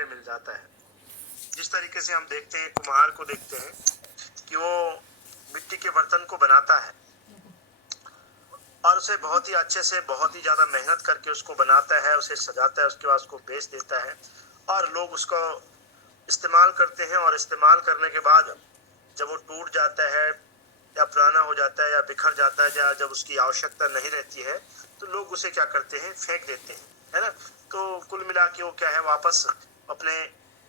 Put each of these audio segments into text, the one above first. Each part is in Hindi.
में मिल जाता है। जिस तरीके से हम देखते हैं, कुम्हार को देखते हैं कि वो मिट्टी के बर्तन को बनाता है और उसे बहुत ही अच्छे से, बहुत ही ज्यादा मेहनत करके उसको बनाता है, उसे सजाता है, उसके बाद उसको बेच देता है और लोग उसको इस्तेमाल करते हैं। और इस्तेमाल करने के बाद जब वो टूट जाता है या पुराना हो जाता है या बिखर जाता है या जब उसकी आवश्यकता नहीं रहती है तो लोग उसे क्या करते हैं, फेंक देते हैं, है ना। तो कुल मिला के वो क्या है, वापस अपने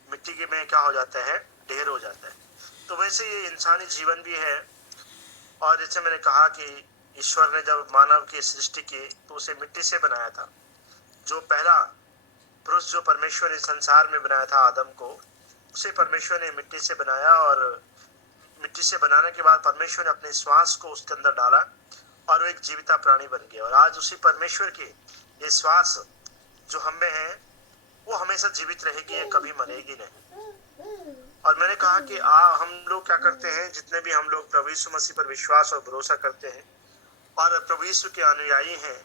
मिट्टी के में क्या हो जाता है, ढेर हो जाता है। तो वैसे ये इंसानी जीवन भी है। और जैसे मैंने कहा कि ईश्वर ने जब मानव की सृष्टि की तो उसे मिट्टी से बनाया था। जो पहला पुरुष जो परमेश्वर ने संसार में बनाया था, आदम को, उसे परमेश्वर ने मिट्टी से बनाया और मिट्टी से बनाने के बाद परमेश्वर ने अपने श्वास को उसके अंदर डाला और वो एक जीविता प्राणी बन गया। और आज उसी परमेश्वर की ये श्वास जो हम में है वो हमेशा जीवित रहेगी, ये कभी मरेगी नहीं। और मैंने कहा कि हम लोग क्या करते हैं, जितने भी हम लोग प्रभु यीशु मसीह पर विश्वास और भरोसा करते हैं और प्रभु यीशु के अनुयायी हैं,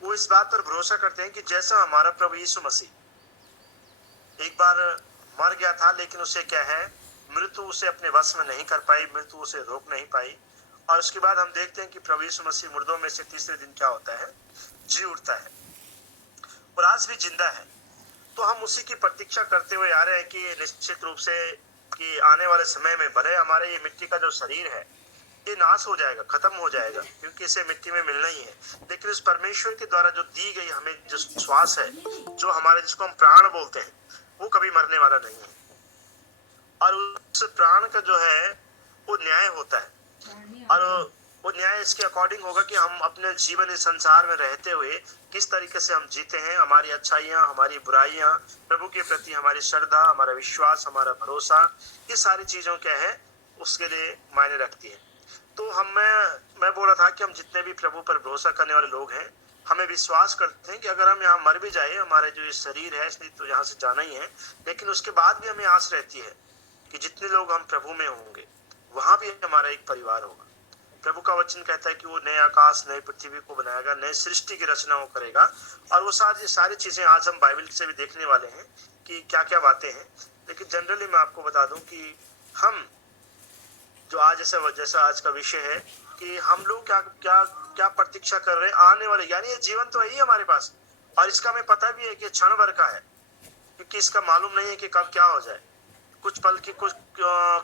वो इस बात पर भरोसा करते हैं कि जैसा हमारा प्रभु यीशु मसीह एक बार मर गया था, लेकिन उसे क्या है, मृत्यु उसे अपने वश में नहीं कर पाई, मृत्यु उसे रोक नहीं पाई। और उसके बाद हम देखते हैं कि प्रभु यीशु मसीह मुर्दों में से तीसरे दिन क्या होता है, जी उठता है और आज भी जिंदा है। तो हम उसी की प्रतीक्षा करते हुए आ रहे हैं कि निश्चित रूप से कि आने वाले समय में भले हमारे ये मिट्टी का जो शरीर है ये नाश हो जाएगा, खत्म हो जाएगा, क्योंकि इसे मिट्टी में मिलना ही है, लेकिन उस परमेश्वर के द्वारा जो दी गई हमें जो श्वास है, जो हमारे, जिसको हम प्राण बोलते हैं, वो कभी मरने वाला नहीं है। और उस प्राण का जो है वो न्याय होता है और वो न्याय इसके अकॉर्डिंग होगा कि हम अपने जीवन इस संसार में रहते हुए किस तरीके से हम जीते हैं, हमारी अच्छाइयाँ, हमारी बुराइयाँ, प्रभु के प्रति हमारी श्रद्धा, हमारा विश्वास, हमारा भरोसा, ये सारी चीजों क्या है, उसके लिए मायने रखती है। तो मैं बोल रहा था कि हम जितने भी प्रभु पर भरोसा करने वाले लोग हैं, हमें विश्वास करते हैं कि अगर हम यहाँ मर भी जाए, हमारे जो ये शरीर है इसलिए तो यहाँ से जाना ही है, लेकिन उसके बाद भी हमें आस रहती है कि जितने लोग हम प्रभु में होंगे वहां भी हमारा एक परिवार होगा। प्रभु का वचन कहता है कि वो नए आकाश, नई पृथ्वी को बनाएगा, नए सृष्टि की रचना वो करेगा। और वो सारी चीजें आज हम बाइबल से भी देखने वाले हैं कि क्या क्या बातें हैं। लेकिन जनरली मैं आपको बता दूं कि हम जो आज जैसा आज का विषय है कि हम लोग क्या क्या क्या प्रतीक्षा कर रहे हैं आने वाले, यानी ये जीवन तो है ही हमारे पास और इसका हमें पता भी है कि क्षण भर का है, क्योंकि इसका मालूम नहीं है कि कब क्या हो जाए। कुछ पल की कुछ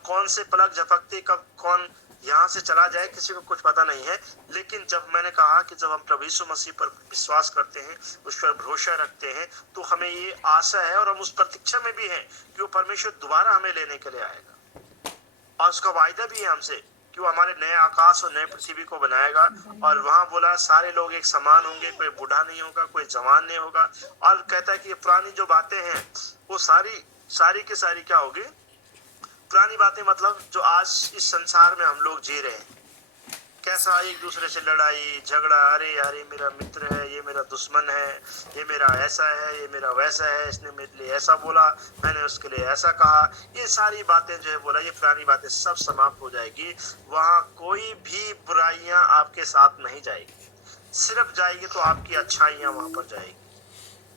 कौन से पलक झपकते कब कौन यहाँ से चला जाए, किसी को कुछ पता नहीं है। लेकिन जब मैंने कहा कि जब हम प्रभु यीशु मसीह पर विश्वास करते हैं, उस पर भरोसा रखते हैं, तो हमें ये आशा है और हम उस प्रतीक्षा में भी हैं कि वो परमेश्वर दोबारा हमें लेने के लिए आएगा। और उसका वायदा भी है हमसे कि वो हमारे नए आकाश और नए पृथ्वी को बनाएगा। और वहां बोला सारे लोग एक समान होंगे, कोई बूढ़ा नहीं होगा, कोई जवान नहीं होगा। और कहता है कि ये पुरानी जो बातें हैं वो सारी की सारी क्या होगी, पुरानी बातें, मतलब जो आज इस संसार में हम लोग जी रहे हैं, कैसा एक दूसरे से लड़ाई झगड़ा, अरे यार ये मेरा मित्र है, ये मेरा दुश्मन है, ये मेरा ऐसा है, ये मेरा वैसा है, इसने मेरे लिए ऐसा बोला, मैंने उसके लिए ऐसा कहा, ये सारी बातें जो है बोला, ये पुरानी बातें सब समाप्त हो जाएगी। वहां कोई भी बुराइयां आपके साथ नहीं जाएगी, सिर्फ जाएगी तो आपकी अच्छाइयां वहां पर जाएगी,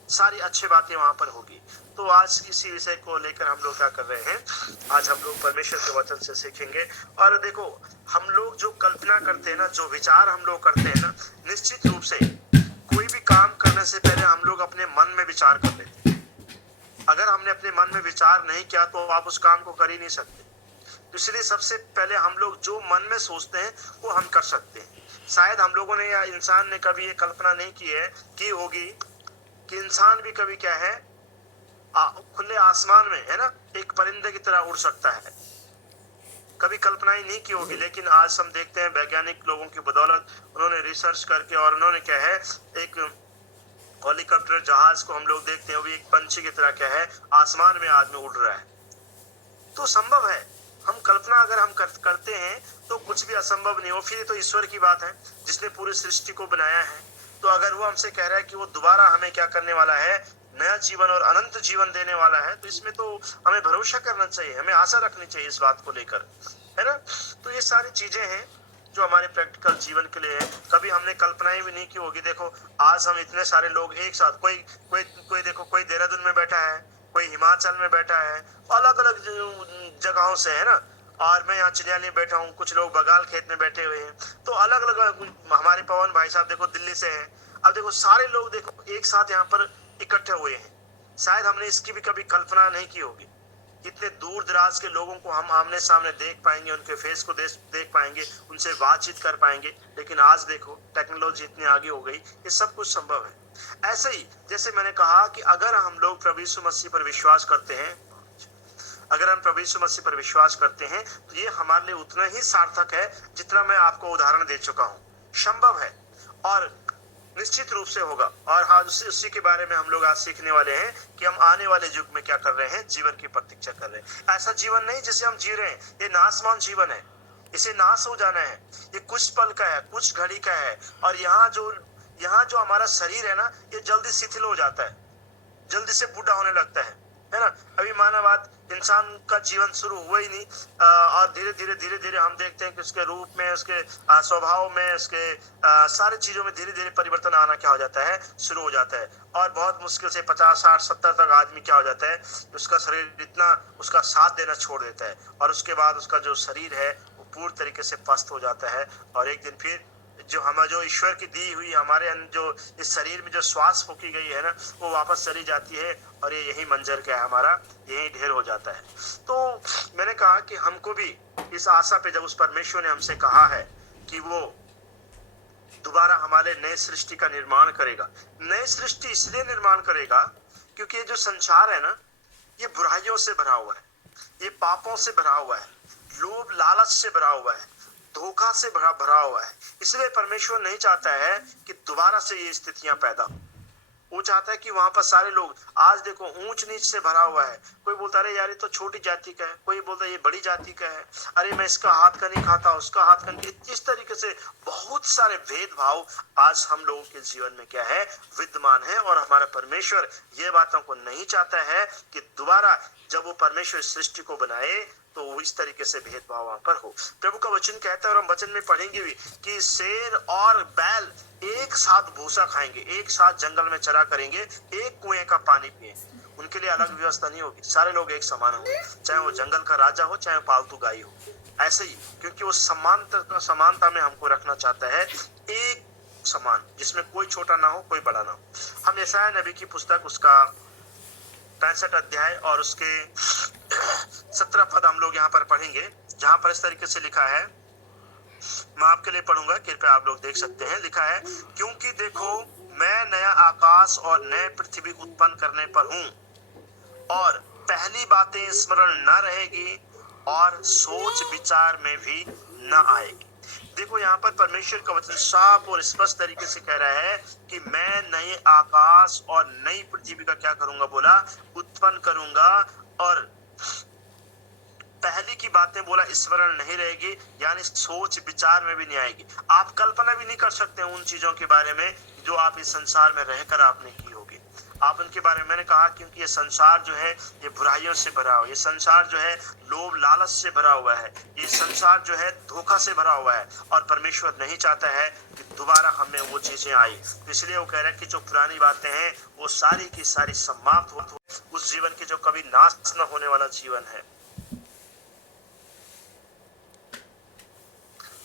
सारी अच्छी बातें वहां पर होगी। तो आज इसी विषय को लेकर हम लोग क्या कर रहे हैं, आज हम लोग परमेश्वर के वचन से सीखेंगे। और देखो, हम लोग जो कल्पना करते हैं ना, जो विचार हम लोग करते हैं ना, निश्चित रूप से कोई भी काम करने से पहले हम लोग अपने मन में विचार कर लेते हैं। अगर हमने अपने मन में विचार नहीं किया तो आप उस काम को कर ही नहीं सकते। तो इसलिए सबसे पहले हम लोग जो मन में सोचते हैं वो हम कर सकते हैं। शायद हम लोगों ने या इंसान ने कभी ये कल्पना नहीं की होगी कि इंसान भी कभी क्या है, खुले आसमान में, है ना, एक परिंदे की तरह उड़ सकता है। कभी कल्पना ही नहीं की होगी। लेकिन आज हम देखते हैं वैज्ञानिक लोगों की बदौलत उन्होंने रिसर्च करके और उन्होंने क्या है, एक हेलीकॉप्टर जहाज को हम लोग देखते हैं, वो भी एक पंछी की तरह क्या है, आसमान में आदमी उड़ रहा है। तो संभव है, हम कल्पना अगर हम करते हैं तो कुछ भी असंभव नहीं हो। फिर तो ईश्वर की बात है जिसने पूरी सृष्टि को बनाया है। तो अगर वो हमसे कह रहा है कि वो दोबारा हमें क्या करने वाला है, नया जीवन और अनंत जीवन देने वाला है, तो इसमें तो हमें भरोसा करना चाहिए, हमें आशा रखनी चाहिए इस बात को लेकर, है ना। तो ये सारी चीजें हैं जो हमारे प्रैक्टिकल जीवन के लिए है। कभी हमने कल्पनाएं भी नहीं की होगी। देखो आज हम इतने सारे लोग एक साथ, कोई देखो, कोई देहरादून में बैठा है, कोई हिमाचल में बैठा है, अलग अलग जगहों से है ना। और मैं यहाँ चिड़ियाली में बैठा हूँ, कुछ लोग बगाल खेत में बैठे हुए हैं। तो अलग अलग, हमारे पवन भाई साहब देखो दिल्ली से हैं। अब देखो सारे लोग देखो एक साथ यहाँ पर इकट्ठे हुए हैं। शायद हमने इसकी भी कभी कल्पना नहीं की होगी। कितने दूर दराज के लोगों को हम आमने सामने देख पाएंगे, उनके फेस को देख पाएंगे, उनसे बातचीत कर पाएंगे। लेकिन आज देखो टेक्नोलॉजी इतनी आगे हो गई, ये सब कुछ संभव है। ऐसे ही जैसे मैंने कहा कि अगर हम लोग प्रभु यीशु मसीह पर विश्वास करते हैं, अगर हम प्रभु यीशु मसीह पर विश्वास करते हैं, तो ये हमारे लिए उतना ही सार्थक है जितना मैं आपको उदाहरण दे चुका हूँ। संभव है और निश्चित रूप से होगा। और हाँ, उसी के बारे में हम लोग आज सीखने वाले हैं कि हम आने वाले युग में क्या कर रहे हैं, जीवन की प्रतीक्षा कर रहे हैं। ऐसा जीवन नहीं जिसे हम जी रहे हैं, ये नाशवान जीवन है, इसे नाश हो जाना है। ये कुछ पल का है, कुछ घड़ी का है। और यहाँ जो हमारा शरीर है ना, ये जल्दी शिथिल हो जाता है, जल्दी से बूढ़ा होने लगता है ना। अभी मानवाद इंसान का जीवन शुरू हुआ ही नहीं, और धीरे धीरे हम देखते हैं कि उसके रूप में, उसके स्वभाव में, उसके सारी चीजों में धीरे धीरे परिवर्तन आना क्या हो जाता है, शुरू हो जाता है। और बहुत मुश्किल से 50, 60, 70 तक आदमी क्या हो जाता है, उसका शरीर इतना उसका साथ देना छोड़ देता है, और उसके बाद उसका जो शरीर है वो पूर्ण तरीके से पस्त हो जाता है। और एक दिन फिर जो ईश्वर की दी हुई हमारे जो इस शरीर में जो श्वास फूकी गई है ना, वो वापस चली जाती है। और ये यही मंजर क्या है हमारा, यही ढेर हो जाता है। तो मैंने कहा कि हमको भी इस आशा पे, जब उस परमेश्वर ने हमसे कहा है कि वो दोबारा हमारे नए सृष्टि का निर्माण करेगा। नए सृष्टि इसलिए निर्माण करेगा क्योंकि ये जो संसार है ना, ये बुराइयों से भरा हुआ है, ये पापों से भरा हुआ है, लोभ लालच से भरा हुआ है, धोखा से भरा हुआ है। इसलिए परमेश्वर नहीं चाहता है कि दोबारा से ये स्थितियां पैदा हो। वो चाहता है कि वहां पर सारे लोग, आज देखो ऊंच नीच से भरा हुआ है। कोई बोलता है यार ये तो छोटी जाति का है, कोई बोलता है ये बड़ी जाति का है, अरे मैं इसका हाथ का नहीं खाता, उसका हाथ का नहीं। इस तरीके से बहुत सारे भेदभाव आज हम लोगों के जीवन में क्या है, विद्यमान है। और हमारा परमेश्वर ये बातों को नहीं चाहता है कि दोबारा जब वो परमेश्वर सृष्टि को बनाए तो वो इस तरीके से भेदभाव वहां पर हो। प्रभु का वचन कहता है, और हम वचन में पढ़ेंगे भी, कि शेर और बैल एक साथ भूसा खाएंगे, एक साथ जंगल में चरा करेंगे, एक कुएं का पानी पिए। उनके लिए अलग व्यवस्था नहीं होगी, सारे लोग एक समान होंगे, चाहे वो जंगल का राजा हो, चाहे पालतू गाय हो। ऐसे ही, क्योंकि वो समानता में हमको रखना चाहता है, एक समान, जिसमें कोई छोटा ना हो, कोई बड़ा ना हो। हम यशायाह नबी की पुस्तक, उसका 65 अध्याय और उसके 17 पद हम लोग यहाँ पर पढ़ेंगे, जहां पर इस तरीके से लिखा है। मैं आपके लिए पढ़ूंगा, कृपया आप लोग देख सकते हैं। लिखा है, क्योंकि देखो मैं नया आकाश और नए पृथ्वी उत्पन्न करने पर हूँ, और पहली बातें स्मरण न रहेगी और सोच विचार में भी न आएगी। देखो यहाँ पर परमेश्वर का वचन साफ और स्पष्ट तरीके से कह रहा है कि मैं नए आकाश और नई पृथ्वी का क्या करूंगा, बोला, उत्पन्न करूंगा। और पहली की बातें बोला स्मरण नहीं रहेगी, यानी सोच विचार में भी नहीं आएगी। आप कल्पना भी नहीं कर सकते उन चीजों के बारे में जो आप इस संसार में रहकर आपने की होगी। आप उनके बारे में, मैंने कहा, क्योंकि ये संसार जो है ये बुराइयों से भरा हुआ है, ये संसार जो है लोभ लालच से भरा हुआ है, ये संसार जो है धोखा से भरा हुआ है। और परमेश्वर नहीं चाहता है कि दोबारा हमें वो चीजें आई। तो इसलिए वो कह रहे हैं कि जो पुरानी बातें हैं वो सारी की सारी समाप्त हो, उस जीवन की जो कभी नाश न होने वाला जीवन है।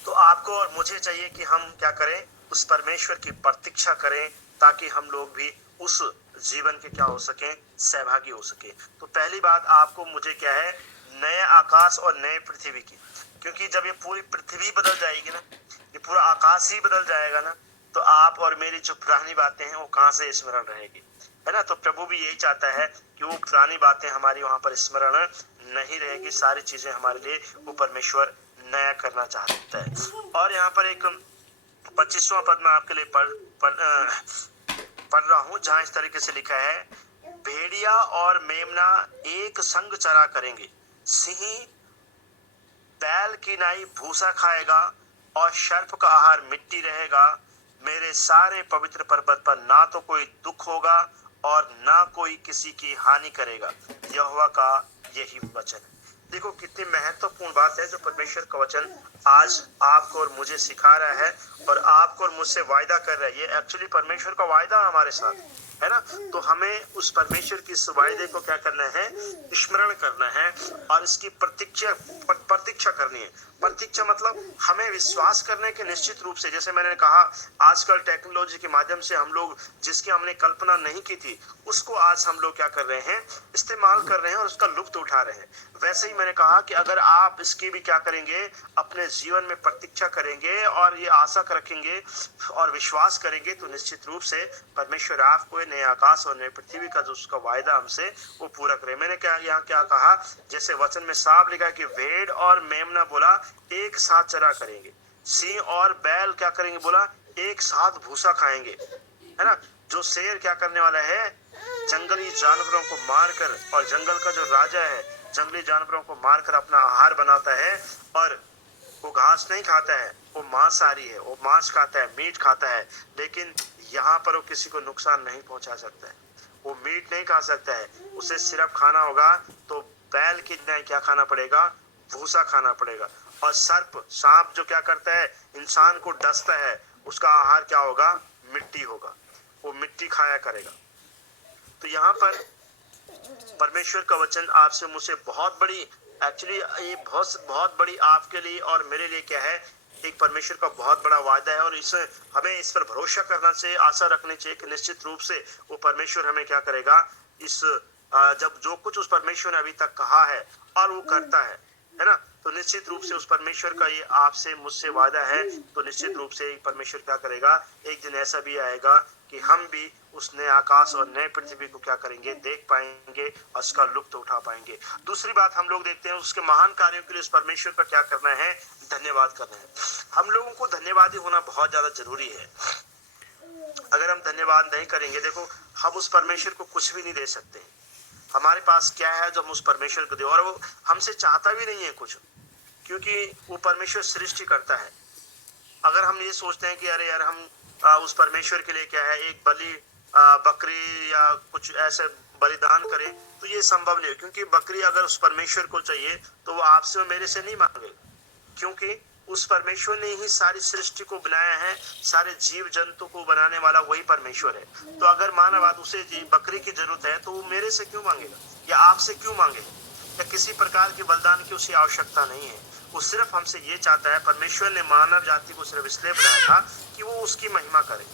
तो आपको और मुझे चाहिए कि हम क्या करें, उस परमेश्वर की प्रतीक्षा करें, ताकि हम लोग भी उस जीवन के क्या हो सके, सहभागी हो सके। तो पहली बात आपको मुझे क्या है, नए आकाश और नए पृथ्वी की। क्योंकि जब ये पूरी पृथ्वी बदल जाएगी ना, ये पूरा आकाश ही बदल जाएगा ना, तो आप और मेरी जो पुरानी बातें हैं वो कहाँ से स्मरण रहेगी, है ना। तो प्रभु भी यही चाहता है कि वो पुरानी बातें हमारी वहां पर स्मरण नहीं रहेगी, सारी चीजें हमारे लिए वो परमेश्वर नया करना चाहता है। और यहाँ पर एक 25वां पद में आपके लिए पढ़ रहा हूँ, जहां इस तरीके से लिखा है, भेड़िया और मेमना एक संग चरा करेंगे, सिंह बैल की नाई भूसा खाएगा, और सर्प का आहार मिट्टी रहेगा। मेरे सारे पवित्र पर्वत पर ना तो कोई दुख होगा और ना कोई किसी की हानि करेगा। यहोवा का यही वचन है। देखो कितनी महत्वपूर्ण बात है जो परमेश्वर का वचन आज आपको और मुझे सिखा रहा है, और आपको और मुझसे वायदा कर रहा है। ये एक्चुअली परमेश्वर का वायदा हमारे साथ है ना। तो हमें उस परमेश्वर की इस वायदे को क्या करना है, स्मरण करना है और इसकी प्रतीक्षा करनी है। प्रतीक्षा मतलब हमें विश्वास करने के निश्चित रूप से, जैसे मैंने कहा आजकल टेक्नोलॉजी के माध्यम से हम लोग जिसकी हमने कल्पना नहीं की थी उसको आज हम लोग क्या कर रहे हैं, इस्तेमाल कर रहे हैं और उसका लुत्फ उठा रहे हैं। वैसे ही मैंने कहा कि अगर आप इसकी भी क्या करेंगे, अपने जीवन में प्रतीक्षा करेंगे और ये आशा रखेंगे और विश्वास करेंगे तो निश्चित रूप से परमेश्वर आपको नए आकाश और नई पृथ्वी का जो उसका वायदा हमसे वो पूरा करे। मैंने यहाँ क्या कहा, जैसे वचन में साफ लिखा है कि भेड़ और मेमना बोला एक साथ चरा करेंगे, सिंह और बैल क्या करेंगे बोला एक साथ भूसा खाएंगे, है ना। जो शेर क्या करने वाला है, जंगली जानवरों को मारकर, और जंगल का जो राजा है जंगली जानवरों को मारकर अपना आहार बनाता है, और वो घास नहीं खाता है, वो मांसाहारी है, वो मांस खाता है, मीट खाता है, लेकिन यहाँ पर वो किसी को नुकसान नहीं पहुंचा सकता है। वो मीट नहीं खा सकता है, उसे सिर्फ खाना होगा तो बैल की नहीं क्या खाना पड़ेगा, भूसा खाना पड़ेगा। और सांप जो क्या करता है, इंसान को डसता है, उसका आहार क्या होगा, मिट्टी होगा, वो मिट्टी खाया करेगा। तो यहाँ पर परमेश्वर का वचन आपसे मुझसे बहुत बड़ी, एक्चुअली ये बहुत बड़ी आपके लिए और मेरे लिए क्या है, एक परमेश्वर का बहुत बड़ा वायदा है। और इसे हमें इस पर भरोसा करना चाहिए, आशा रखनी चाहिए कि निश्चित रूप से वो परमेश्वर हमें क्या करेगा, इस जब जो कुछ उस परमेश्वर ने अभी तक कहा है और वो करता है ना, तो निश्चित रूप से उस परमेश्वर का ये आपसे मुझसे वादा है। तो निश्चित रूप से परमेश्वर क्या करेगा, एक दिन ऐसा भी आएगा कि हम भी उस नए आकाश और नए पृथ्वी को क्या करेंगे, देख पाएंगे और उसका लुत्फ उठा पाएंगे। दूसरी बात हम लोग देखते हैं, उसके महान कार्यों के लिए उस परमेश्वर का क्या करना है, धन्यवाद करना है। हम लोगों को धन्यवादी होना बहुत ज्यादा जरूरी है। अगर हम धन्यवाद नहीं करेंगे, देखो हम उस परमेश्वर को कुछ भी नहीं दे सकते। हमारे पास क्या है जो हम उस परमेश्वर को दे, और वो हमसे चाहता भी नहीं है कुछ, क्योंकि वो परमेश्वर सृष्टि करता है। अगर हम ये सोचते हैं कि अरे यार हम उस परमेश्वर के लिए क्या है, एक बलि बकरी या कुछ ऐसे बलिदान करें, तो ये संभव नहीं है। क्योंकि बकरी अगर उस परमेश्वर को चाहिए तो वो आपसे और मेरे से नहीं मांगेगा, क्योंकि उस परमेश्वर ने ही सारी सृष्टि को बनाया है, सारे जीव जंतु को बनाने वाला वही परमेश्वर है। तो अगर मानव उसे बकरी की जरूरत है तो वो मेरे से क्यों मांगेगा या आपसे क्यों मांगेगा, या किसी प्रकार के बलिदान की उसे आवश्यकता नहीं है। वो सिर्फ हमसे ये चाहता है, परमेश्वर ने मानव जाति को सिर्फ इसलिए बनाया था कि वो उसकी महिमा करे।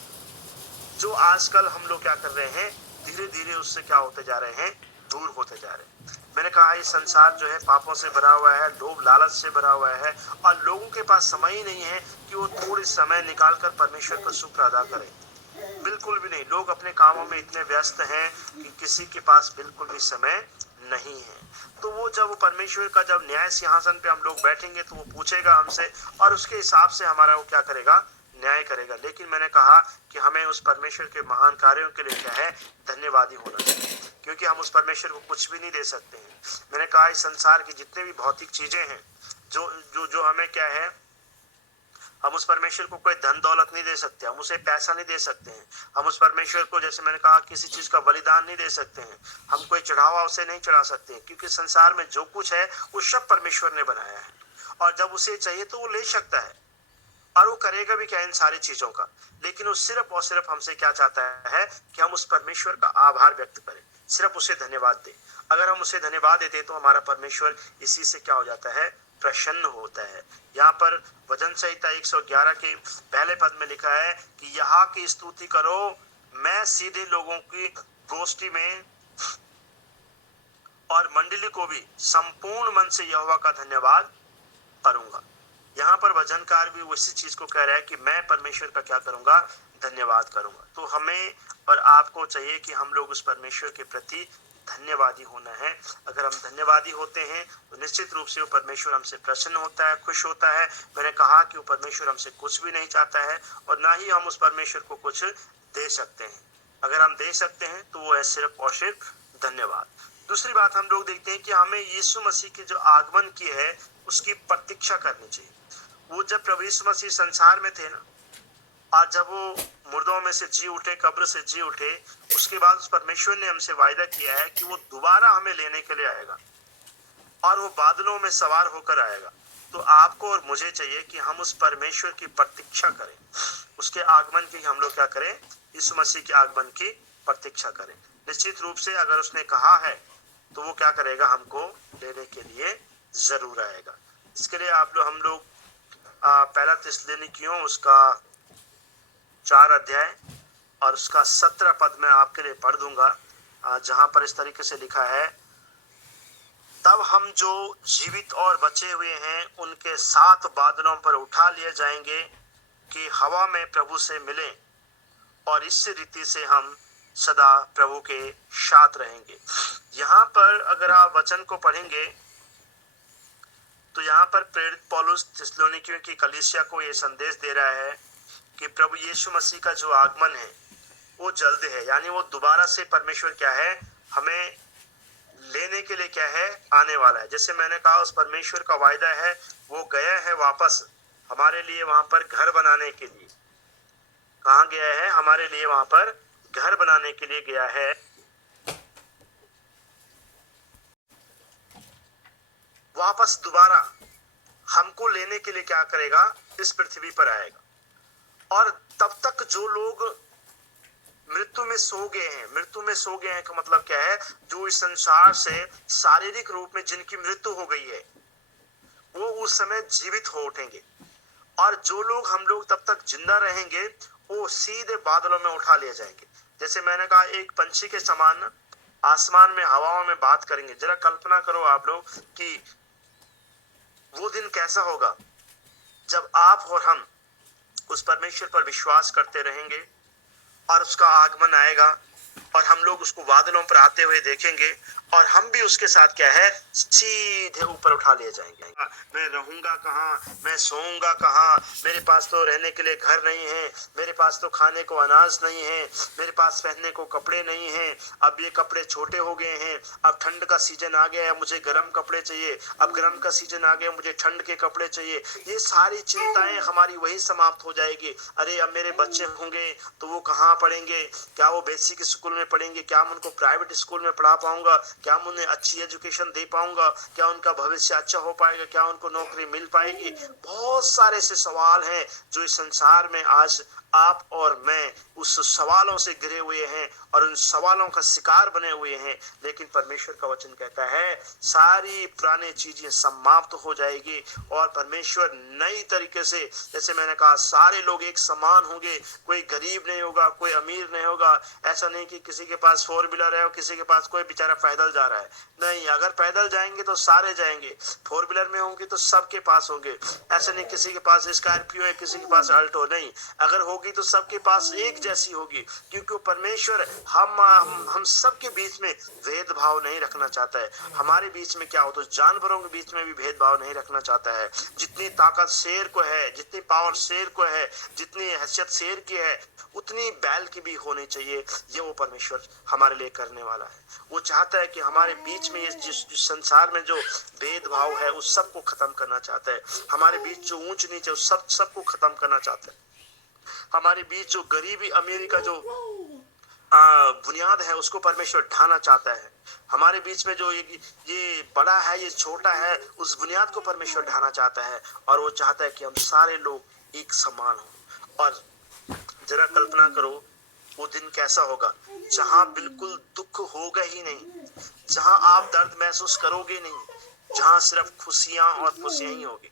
जो आजकल हम लोग क्या कर रहे हैं, धीरे धीरे उससे क्या होते जा रहे हैं, दूर होते जा रहे हैं। मैंने कहा ये संसार जो है पापों से भरा हुआ है, लोभ लालच से भरा हुआ है, और लोगों के पास समय ही नहीं है कि वो थोड़ी समय निकालकर परमेश्वर का शुक्र अदा करें। बिल्कुल भी नहीं। लोग अपने कामों में इतने व्यस्त हैं कि किसी के पास बिल्कुल भी समय नहीं है। तो वो जब परमेश्वर का जब न्याय सिंहासन पे हम लोग बैठेंगे तो वो पूछेगा हमसे, और उसके हिसाब से हमारा वो क्या करेगा, न्याय करेगा। लेकिन मैंने कहा कि हमें उस परमेश्वर के महान कार्यों के लिए क्या है, धन्यवादी होना चाहिए, क्योंकि हम उस परमेश्वर को कुछ भी नहीं दे सकते हैं। मैंने कहा इस संसार की जितने भी भौतिक चीजें हैं, जो हमें क्या है, हम उस परमेश्वर को कोई धन दौलत नहीं दे सकते, हम उसे पैसा नहीं दे सकते हैं। हम उस परमेश्वर को, जैसे मैंने कहा, किसी चीज का बलिदान नहीं दे सकते हैं, हम कोई चढ़ावा उसे नहीं चढ़ा सकते हैं, क्योंकि संसार में जो कुछ है वो सब परमेश्वर ने बनाया है। और जब उसे चाहिए तो वो ले सकता है, और वो करेगा भी क्या इन सारी चीजों का। लेकिन वो सिर्फ और सिर्फ हमसे क्या चाहता है कि हम उस परमेश्वर का आभार व्यक्त करें, सिर्फ उसे धन्यवाद दें। अगर हम उसे धन्यवाद देते तो हमारा परमेश्वर इसी से क्या हो जाता है, प्रसन्न होता है। यहाँ पर वचन संहिता 111 के पहले पद में लिखा है कि यहाँ की स्तुति करो, मैं सीधे लोगों की गोष्ठी में और मंडली को भी संपूर्ण मन से यहोवा का धन्यवाद करूंगा। यहाँ पर वचनकार भी उसी चीज को कह रहा है कि मैं परमेश्वर का क्या करूंगा, धन्यवाद करूंगा। तो हमें और आपको चाहिए कि हम लोग उस परमेश्वर के प्रति धन्यवादी होना है। अगर हम धन्यवादी होते हैं तो निश्चित रूप से वो परमेश्वर हमसे प्रसन्न होता है, खुश होता है। मैंने कहा कि वो परमेश्वर हमसे कुछ भी नहीं चाहता है, और ना ही हम उस परमेश्वर को कुछ दे सकते हैं। अगर हम दे सकते हैं तो वो है सिर्फ और सिर्फ धन्यवाद। दूसरी बात हम लोग देखते हैं कि हमें यीशु मसीह के जो आगमन की है उसकी प्रतीक्षा करनी चाहिए। वो जब प्रभु यीशु मसीह संसार में थे ना, आज जब वो मुर्दों में से जी उठे, कब्र से जी उठे, उसके बाद उस परमेश्वर ने हमसे वायदा किया है कि वो दोबारा हमें लेने के लिए आएगा, और वो बादलों में सवार होकर आएगा। तो आपको और मुझे चाहिए कि हम उस परमेश्वर की प्रतीक्षा करें, उसके आगमन की हम लोग क्या करें, यीशु मसीह के आगमन की प्रतीक्षा करें। निश्चित रूप से अगर उसने कहा है तो वो क्या करेगा, हमको लेने के लिए जरूर आएगा। इसके लिए हम लोग पहला थिस्सलुनीकियों उसका 4 अध्याय और उसका 17 पद में आपके लिए पढ़ दूंगा, जहां पर इस तरीके से लिखा है, तब हम जो जीवित और बचे हुए हैं उनके साथ बादलों पर उठा लिए जाएंगे कि हवा में प्रभु से मिलें, और इस रीति से हम सदा प्रभु के साथ रहेंगे। यहाँ पर अगर आप वचन को पढ़ेंगे तो यहाँ पर प्रेरित पौलुस थिस्सलुनीकियों की कलीसिया को ये संदेश दे रहा है कि प्रभु यीशु मसीह का जो आगमन है वो जल्द है, यानी वो दोबारा से परमेश्वर क्या है, हमें लेने के लिए क्या है, आने वाला है। जैसे मैंने कहा, उस परमेश्वर का वायदा है, वो गया है वापस हमारे लिए वहां पर घर बनाने के लिए। कहाँ गया है? हमारे लिए वहां पर घर बनाने के लिए गया है। वापस दोबारा हमको लेने के लिए क्या करेगा, इस पृथ्वी पर आएगा। और तब तक जो लोग मृत्यु में सो गए हैं, मृत्यु में सो गए हैं का मतलब क्या है, जो इस संसार से शारीरिक रूप में जिनकी मृत्यु हो गई है वो उस समय जीवित हो उठेंगे, और जो लोग हम लोग तब तक जिंदा रहेंगे वो सीधे बादलों में उठा लिए जाएंगे। जैसे मैंने कहा, एक पंछी के समान आसमान में हवाओं में बात करेंगे। जरा कल्पना करो आप लोग कि वो दिन कैसा होगा जब आप और हम उस परमेश्वर पर विश्वास करते रहेंगे और उसका आगमन आएगा और हम लोग उसको बादलों पर आते हुए देखेंगे और हम भी उसके साथ क्या है, सीधे ऊपर उठा लिए जाएंगे। मैं रहूंगा कहाँ, मैं सोऊंगा कहाँ, मेरे पास तो रहने के लिए घर नहीं है, मेरे पास तो खाने को अनाज नहीं है, मेरे पास पहनने को कपड़े नहीं है, अब ये कपड़े छोटे हो गए हैं, अब ठंड का सीजन आ गया है, मुझे गर्म कपड़े चाहिए, अब गर्म का सीजन आ गया, मुझे ठंड के कपड़े चाहिए। ये सारी चिंताएं हमारी वही समाप्त हो जाएगी। अरे अब मेरे बच्चे होंगे तो वो कहाँ पढ़ेंगे, क्या वो बेसिक स्कूल में पढ़ेंगे, क्या मैं उनको प्राइवेट स्कूल में पढ़ा पाऊंगा, क्या मैं उन्हें अच्छी एजुकेशन दे पाऊंगा, क्या उनका भविष्य अच्छा हो पाएगा, क्या उनको नौकरी मिल पाएगी। बहुत सारे ऐसे सवाल हैं जो इस संसार में आज आप और मैं उस सवालों से घिरे हुए हैं और उन सवालों का शिकार बने हुए हैं। लेकिन परमेश्वर का वचन कहता है सारी पुरानी चीजें समाप्त हो जाएगी और परमेश्वर नई तरीके से, जैसे मैंने कहा, सारे लोग एक समान होंगे, कोई गरीब नहीं होगा, कोई अमीर नहीं होगा। ऐसा नहीं कि किसी के पास 4 व्हीलर है और किसी के पास कोई बेचारा पैदल जा रहा है। नहीं, अगर पैदल जाएंगे तो सारे जाएंगे, 4 व्हीलर में होंगे तो सबके पास होंगे। ऐसा नहीं किसी के पास स्कॉर्पियो है, किसी के पास अल्टो, नहीं, अगर होगी तो सबके पास एक जैसी होगी, क्योंकि परमेश्वर हम सबके बीच में भेदभाव नहीं रखना चाहता है। हमारे बीच में क्या हो, तो जानवरों के बीच में भी भेदभाव नहीं रखना चाहता है। जितनी ताकत शेर को है, जितनी पावर शेर को है, जितनी हैसियत शेर की है, उतनी बैल की भी होनी चाहिए। ये वो परमेश्वर हमारे लिए करने वाला है। वो चाहता है कि हमारे बीच में जिस संसार में जो भेदभाव है उस सबको खत्म करना चाहता है। हमारे बीच जो ऊंच नीचे उस सबको खत्म करना चाहता है। हमारे बीच जो गरीबी अमीरी का जो बुनियाद है उसको परमेश्वर ढाना चाहता है। हमारे बीच में जो ये बड़ा है, ये छोटा है, उस बुनियाद को परमेश्वर ढाना चाहता है। और वो चाहता है कि हम सारे लोग एक समान हो। और जरा कल्पना करो वो दिन कैसा होगा जहां बिल्कुल दुख होगा ही नहीं, जहां आप दर्द महसूस करोगे नहीं, जहां सिर्फ खुशियां और खुशियां ही होगी।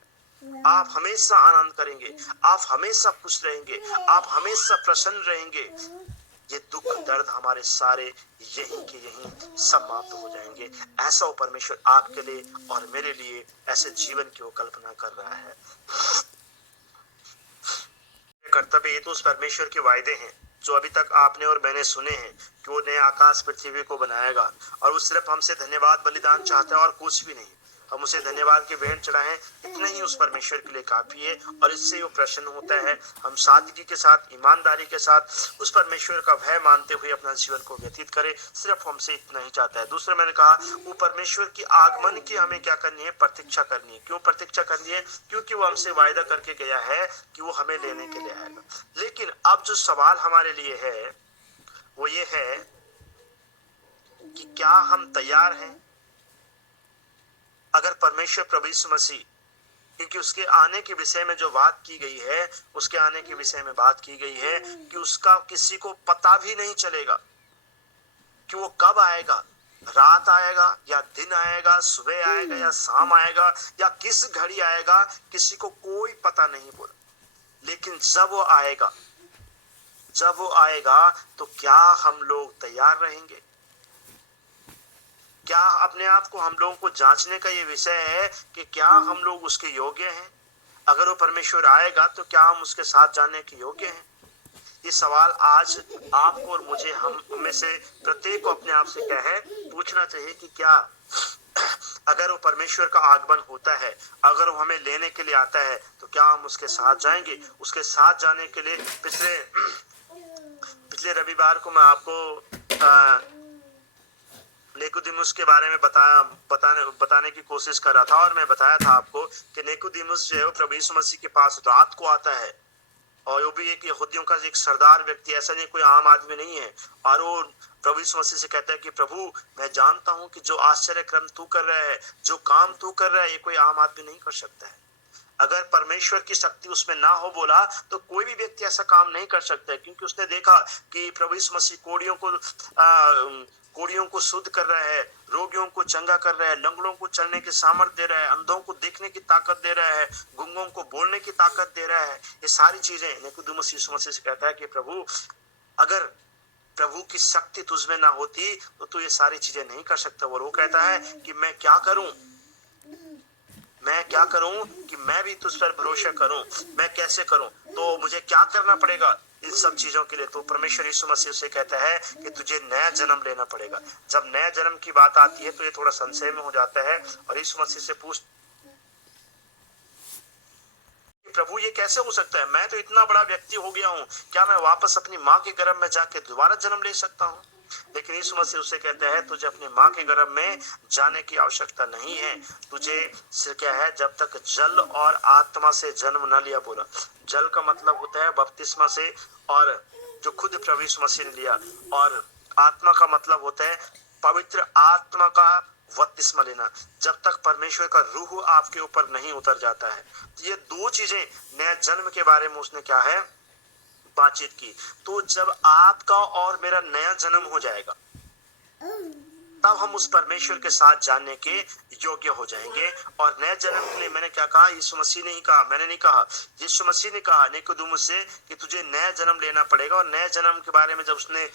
आप हमेशा आनंद करेंगे, आप हमेशा खुश रहेंगे, आप हमेशा प्रसन्न रहेंगे। ये दुख दर्द हमारे सारे यहीं के यहीं समाप्त हो जाएंगे। ऐसा वो परमेश्वर आपके लिए और मेरे लिए ऐसे जीवन की वो कल्पना कर रहा है। कर्तव्य ये तो उस परमेश्वर के वायदे हैं जो अभी तक आपने और मैंने सुने हैं कि वो नए आकाश पृथ्वी को बनाएगा, और वो सिर्फ हमसे धन्यवाद बलिदान चाहता है और कुछ भी नहीं। हम उसे धन्यवाद की भेंट चढ़ाएं, इतना ही उस परमेश्वर के लिए काफी है और इससे वो प्रसन्न होता है। हम सादगी के साथ, ईमानदारी के साथ उस परमेश्वर का भय मानते हुए अपना जीवन को व्यतीत करें, सिर्फ हमसे इतना ही चाहता है। दूसरा मैंने कहा, वो परमेश्वर की आगमन की हमें क्या करनी है, प्रतीक्षा करनी है। क्यों प्रतीक्षा करनी है? क्योंकि वो हमसे वायदा करके गया है कि वो हमें लेने के लिए आएगा। लेकिन अब जो सवाल हमारे लिए है वो ये है कि क्या हम तैयार हैं? अगर परमेश्वर प्रभु यीशु मसीह, क्योंकि उसके आने के विषय में जो बात की गई है, उसके आने के विषय में बात की गई है कि उसका किसी को पता भी नहीं चलेगा। कि वो कब आएगा, रात आएगा या दिन आएगा, सुबह आएगा या शाम आएगा या किस घड़ी आएगा, किसी को कोई पता नहीं बोला। लेकिन जब वो आएगा तो क्या हम लोग तैयार रहेंगे? क्या अपने आप को हम लोगों को जांचने का ये विषय है कि क्या हम लोग उसके योग्य हैं? अगर वो परमेश्वर आएगा तो क्या हम उसके साथ जाने के योग्य हैं? ये सवाल आज आपको और मुझे, हम में से प्रत्येक को अपने आप से क्या है पूछना चाहिए कि क्या अगर वो परमेश्वर का आगमन होता है, अगर वो हमें लेने के लिए आता है, तो क्या हम उसके साथ जाएंगे? उसके साथ जाने के लिए पिछले रविवार को मैं आपको निकोदेमुस के बारे में बताने की कोशिश कर रहा था, और मैं बताया था आपको कि निकोदेमुस जो है प्रभु यीशु मसीह के पास रात को आता है, और वो भी एक यहूदियों का एक सरदार व्यक्ति, ऐसा नहीं कोई आम आदमी नहीं है। और वो प्रभु यीशु मसीह से कहता है कि प्रभु, मैं जानता हूं कि जो आश्चर्य कर्म तू कर रहा है, जो काम तू कर रहा है, ये कोई आम आदमी नहीं कर सकता है। अगर परमेश्वर की शक्ति उसमें ना हो बोला तो कोई भी व्यक्ति ऐसा काम नहीं कर सकता है, क्योंकि उसने देखा कि प्रभु यीशु मसीह कोढ़ियों को शुद्ध कर रहा है, रोगियों को चंगा कर रहा है, लंगड़ों को चलने की सामर्थ दे रहा है, अंधों को देखने की ताकत दे रहा है, गूंगों को बोलने की ताकत दे रहा है। ये सारी चीजें निकोदेमुस यीशु मसीह से कहता है कि प्रभु, अगर प्रभु की शक्ति तुझमें ना होती तो तू ये सारी चीजें नहीं कर सकता। और वो कहता है कि मैं क्या करूं कि मैं भी तुझ पर भरोसा करूं, मैं कैसे करूं, तो मुझे क्या करना पड़ेगा इन सब चीजों के लिए? तो परमेश्वर यीशु मसीह से कहता है कि तुझे नया जन्म लेना पड़ेगा। जब नया जन्म की बात आती है तो ये थोड़ा संशय में हो जाता है, और यीशु मसीह से पूछ, प्रभु ये कैसे हो सकता है? मैं तो इतना बड़ा व्यक्ति हो गया हूँ, क्या मैं वापस अपनी माँ के गर्भ में जाके दोबारा जन्म ले सकता हूँ? लेकिन यीशु मसीह उससे कहता है, तुझे अपनी माँ के गर्भ में जाने की आवश्यकता नहीं है। तुझे क्या है, जब तक जल और आत्मा से जन्म न लिया। बोला जल का मतलब होता है बपतिस्मा से, और जो खुद प्रभु यीशु मसीह ने लिया, और आत्मा का मतलब होता है पवित्र आत्मा का बपतिस्मा लेना, जब तक परमेश्वर का रूह आपके ऊपर नहीं उतर जाता है। तो ये दो चीजें नए जन्म के बारे में उसने क्या है बातचीत की। तो जब आपका और मेरा नया जन्म हो जाएगा, तब हम उस परमेश्वर के साथ जानने के योग्य हो जाएंगे। और नए जन्म के लिए मैंने क्या कहा? यीशु मसीह ने ही कहा, मैंने नहीं कहा। यीशु मसीह ने कहा निकोदेमुस से कि तुझे नया जन्म लेना पड़ेगा। और नए जन्म के बारे में जब उसने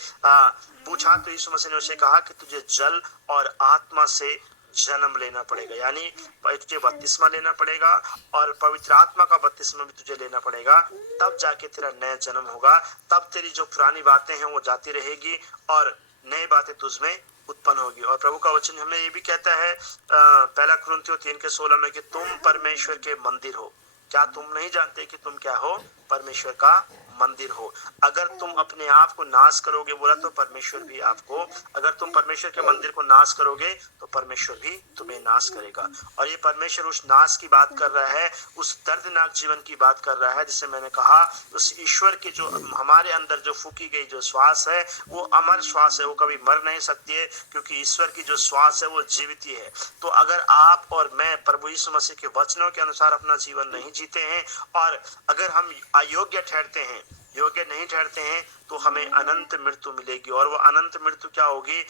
पूछा तो यीशु मसीह ने उसे कहा कि तुझे जल और आत्मा से जन्म लेना पड़ेगा, यानी तुझे बपतिस्मा लेना पड़ेगा, और पवित्र आत्मा का बपतिस्मा भी तुझे लेना पड़ेगा। तब जाके तेरा नया जन्म होगा, तब तेरी जो पुरानी बातें हैं वो जाती रहेगी और नई बातें तुझमें उत्पन्न होगी। और प्रभु का वचन हमें ये भी कहता है पहला कुरिन्थियों 3:16 में कि तुम परमेश्वर के मंदिर हो। क्या तुम नहीं जानते कि तुम क्या हो? परमेश्वर का मंदिर हो। अगर तुम अपने आप को नाश करोगे, बोला, तो परमेश्वर भी आपको, अगर तुम परमेश्वर के मंदिर को नाश करोगे तो परमेश्वर भी तुम्हें नाश करेगा। और ये परमेश्वर उस नाश की बात कर रहा है, उस दर्दनाक जीवन की बात कर रहा है, जिसे मैंने कहा उस ईश्वर की जो हमारे अंदर जो फूकी गई जो श्वास है वो अमर श्वास है, वो कभी मर नहीं सकती है, क्योंकि ईश्वर की जो श्वास है वो जीवित ही है। तो अगर आप और मैं प्रभु यीशु मसीह के वचनों के अनुसार अपना जीवन नहीं जीते हैं, और अगर हम अयोग्य ठहरते हैं, योग्य नहीं ठहरते हैं, तो हमें अनंत मृत्यु मिलेगी। और वो अनंत मृत्यु क्या होगी?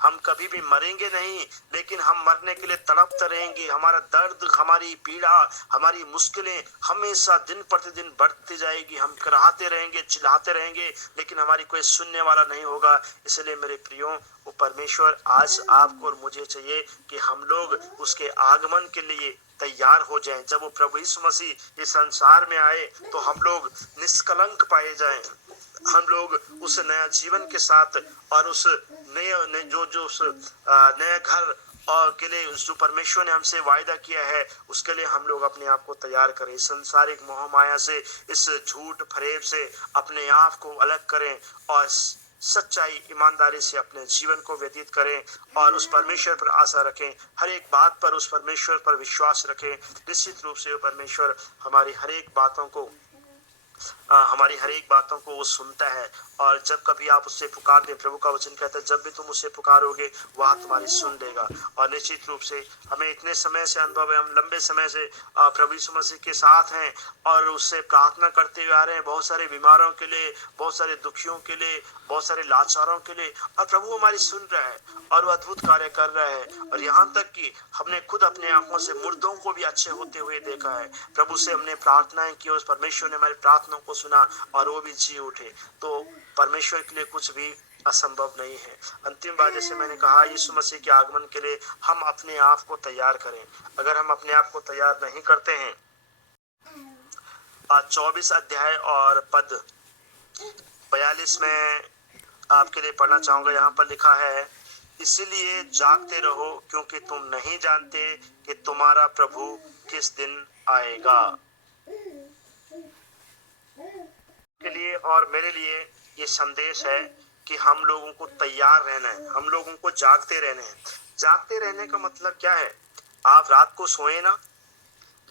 हम कभी भी मरेंगे नहीं, लेकिन हम मरने के लिए तड़पते रहेंगे। हमारा दर्द, हमारी पीड़ा, हमारी मुश्किलें हमेशा दिन प्रतिदिन बढ़ती जाएगी। हम कराहते रहेंगे, चिल्लाते रहेंगे, लेकिन हमारी कोई सुनने वाला नहीं होगा। इसलिए मेरे प्रियो, वो परमेश्वर आज आपको और मुझे चाहिए कि हम लोग उसके आगमन के लिए तैयार हो जाएं। जब वो प्रभु यीशु मसीह इस संसार में आए तो हम लोग निष्कलंक पाए जाएं, हम लोग उस नया जीवन के साथ और उस नए घर और के लिए जो परमेश्वर ने हमसे वायदा किया है, उसके लिए हम लोग अपने आप को तैयार करें। संसारिक मोह माया से, इस झूठ फरेब से अपने आप को अलग करें और सच्चाई ईमानदारी से अपने जीवन को व्यतीत करें और उस परमेश्वर पर आशा रखें। हर एक बात पर उस परमेश्वर पर विश्वास रखें। निश्चित रूप से वो परमेश्वर हमारी हर एक बातों को वो सुनता है और जब कभी आप उससे पुकारते, प्रभु का वचन कहता है जब भी तुम उससे पुकारोगे वह तुम्हारी सुन लेगा। और निश्चित रूप से हमें इतने समय से अनुभव है, हम लंबे समय से प्रभु यीशु मसीह के साथ हैं और उससे प्रार्थना करते हुए आ रहे हैं, बहुत सारे बीमारों के लिए, बहुत सारे दुखियों के लिए, बहुत सारे लाचारों के लिए, और प्रभु हमारी सुन रहा है और वो अद्भुत कार्य कर रहा है। और यहाँ तक कि हमने खुद अपने आंखों से मुर्दों को भी अच्छे होते हुए देखा है। प्रभु से हमने प्रार्थनाएं की, उस परमेश्वर ने हमारी प्रार्थनाओं को सुना और वो भी जी उठे। तो परमेश्वर के लिए कुछ भी असंभव नहीं है। अंतिम बात जैसे मैंने कहा, यीशु मसीह के आगमन के लिए हम अपने आप को तैयार करें। अगर हम अपने आप को तैयार नहीं करते हैं, 24 अध्याय और पद 42 में आपके लिए पढ़ना चाहूंगा। यहाँ पर लिखा है, इसलिए जागते रहो क्योंकि तुम नहीं जानते कि तुम्हारा प्रभु किस दिन आएगा। के लिए और मेरे लिए ये संदेश है कि हम लोगों को तैयार रहना है, हम लोगों को जागते रहना है। जागते रहने का मतलब क्या है? आप रात को सोए ना।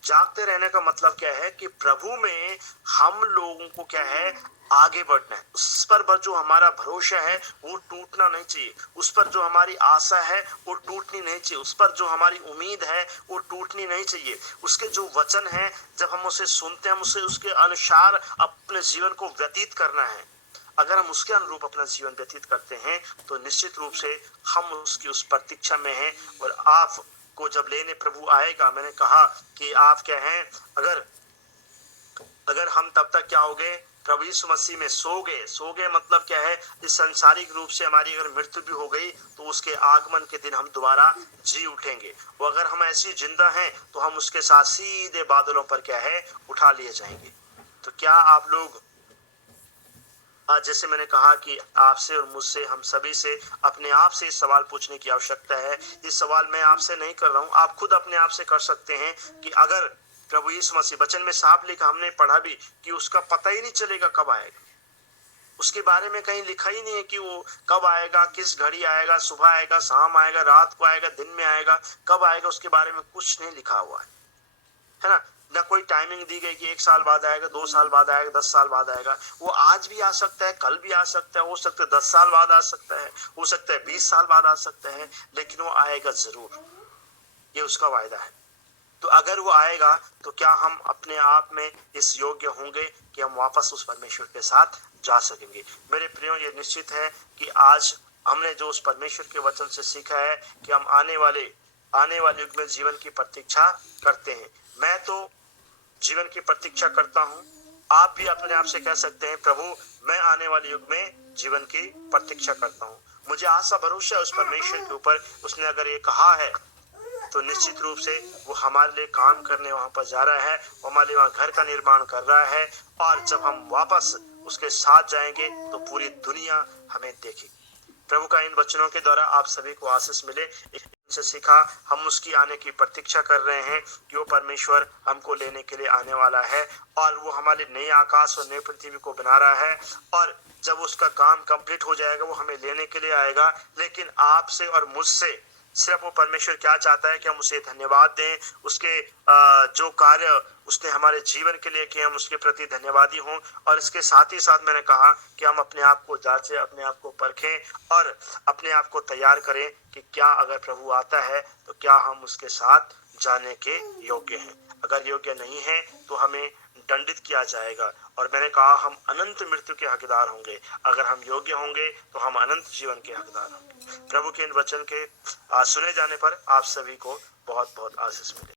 जागते रहने का मतलब क्या है कि प्रभु में हम लोगों को क्या है, आगे बढ़ना है। उस पर जो हमारा भरोसा है वो टूटना नहीं चाहिए, उस पर जो हमारी आशा है वो टूटनी नहीं चाहिए, उस पर जो हमारी उम्मीद है वो टूटनी नहीं चाहिए। उसके जो वचन है जब हम उसे सुनते हैं, हम उसे उसके अनुसार अपने जीवन को व्यतीत करना है। अगर हम उसके अनुरूप अपना जीवन व्यतीत करते हैं तो निश्चित रूप से हम उसकी उस प्रतीक्षा में हैं। और आप को जब लेने प्रभु आएगा, मैंने कहा कि आप क्या हैं, अगर हम तब तक क्या हो गए, प्रभु यीशु मसीह में सो गए मतलब क्या है, इस सांसारिक रूप से हमारी अगर मृत्यु भी हो गई तो उसके आगमन के दिन हम दोबारा जी उठेंगे। वो अगर हम ऐसी जिंदा हैं तो हम उसके साथ सीधे बादलों पर क्या है, उठा लिए जाएंगे। तो क्या आप लोग, आज जैसे मैंने कहा कि आपसे और मुझसे, हम सभी से अपने आप से इस सवाल पूछने की आवश्यकता है। ये सवाल मैं आपसे नहीं कर रहा हूँ, आप खुद अपने आप से कर सकते हैं कि अगर प्रभु यीशु मसीह, वचन में साफ लिखा, हमने पढ़ा भी कि उसका पता ही नहीं चलेगा कब आएगा। उसके बारे में कहीं लिखा ही नहीं है कि वो कब आएगा, किस घड़ी आएगा, सुबह आएगा, शाम आएगा, रात को आएगा, दिन में आएगा, कब आएगा, उसके बारे में कुछ नहीं लिखा हुआ है ना। ना कोई टाइमिंग दी गई कि 1 साल बाद आएगा, 2 साल बाद आएगा, 10 साल बाद आएगा। वो आज भी आ सकता है, कल भी आ सकता है, हो सकता है 10 साल बाद आ सकता है, हो सकता है 20 साल बाद आ सकता है, लेकिन वो आएगा जरूर, ये उसका वायदा है। तो अगर वो आएगा तो क्या हम अपने आप में इस योग्य होंगे कि हम वापस उस परमेश्वर के साथ जा सकेंगे? मेरे प्रियो, ये निश्चित है कि आज हमने जो उस परमेश्वर के वचन से सीखा है कि हम आने वाले युग में जीवन की प्रतीक्षा करते हैं। मैं तो जीवन की प्रतीक्षा करता हूँ। आप भी अपने आप से कह सकते हैं, प्रभु मैं आने वाले युग में जीवन की प्रतीक्षा करता हूँ। मुझे आशा भरोसा है उस परमेश्वर के ऊपर। उसने अगर ये कहा है तो निश्चित रूप से वो हमारे लिए काम करने वहां पर जा रहा है, वो हमारे लिए वहां घर का निर्माण कर रहा है। और जब हम वापस उसके साथ जाएंगे तो पूरी दुनिया हमें देखेगी। प्रभु का इन वचनों के द्वारा आप सभी को आशीष मिले। इनसे सीखा, हम उसकी आने की प्रतीक्षा कर रहे हैं कि वो परमेश्वर हमको लेने के लिए आने वाला है और वो हमारे नए आकाश और नई पृथ्वी को बना रहा है। और जब उसका काम कंप्लीट हो जाएगा वो हमें लेने के लिए आएगा। लेकिन आपसे और मुझसे सिर्फ वो परमेश्वर क्या चाहता है कि हम उसे धन्यवाद दें, उसके जो कार्य उसने हमारे जीवन के लिए किए, हम उसके प्रति धन्यवादी हों। और इसके साथ ही साथ मैंने कहा कि हम अपने आप को जांचें, अपने आप को परखें और अपने आप को तैयार करें कि क्या अगर प्रभु आता है तो क्या हम उसके साथ जाने के योग्य हैं। अगर योग्य नहीं है तो हमें दंडित किया जाएगा। और मैंने कहा हम अनंत मृत्यु के हकदार होंगे। अगर हम योग्य होंगे तो हम अनंत जीवन के हकदार होंगे। प्रभु के इन वचन के सुने जाने पर आप सभी को बहुत बहुत आशीष मिले।